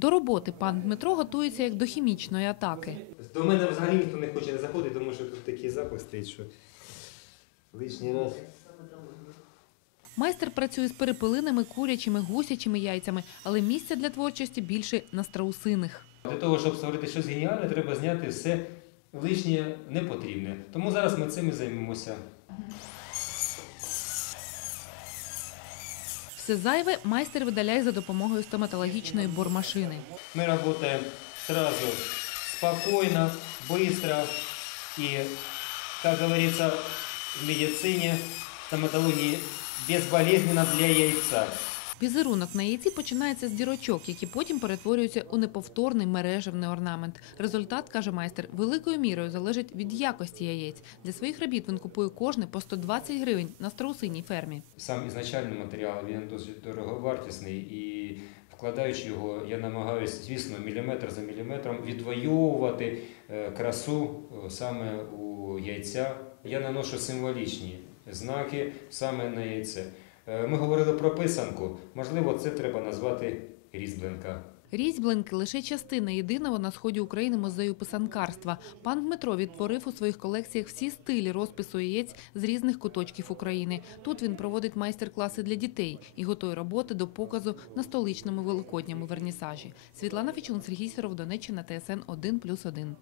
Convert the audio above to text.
До роботи пан Дмитро готується як до хімічної атаки. До мене взагалі ніхто не хоче заходити, тому що тут такий запах стоїть, що лишній раз. Майстер працює з перепелиними, курячими, гусячими яйцями, але місця для творчості більше на страусиних. Для того, щоб створити щось геніальне, треба зняти все лишнє непотрібне. Тому зараз ми цим і займемося. Все зайве майстер видаляє за допомогою стоматологічної бормашини. Ми працюємо одразу спокійно, швидко і, как говориться, в медицині, стоматології безболезненно для яйца. Візерунок на яйці починається з дірочок, які потім перетворюються у неповторний мережевний орнамент. Результат, каже майстер, великою мірою залежить від якості яєць. Для своїх робіт він купує кожне по 120 гривень на страусиній фермі. Сам ізначальний матеріал він досить дороговартісний і вкладаючи його, я намагаюся, звісно, міліметр за міліметром відвоювати е, красу е, саме у яйця. Я наношу символічні знаки саме на яйце. Е, Ми говорили про писанку. Можливо, це треба назвати різьбленка. Різьблинки лише частина єдиного на сході України музею писанкарства. Пан Дмитро відтворив у своїх колекціях всі стилі розпису яєць з різних куточків України. Тут він проводить майстер-класи для дітей і готує роботи до показу на столичному великодньому вернісажі. Світлана Фічун, Сергій Сіров, Донеччина, ТСН 1+,1.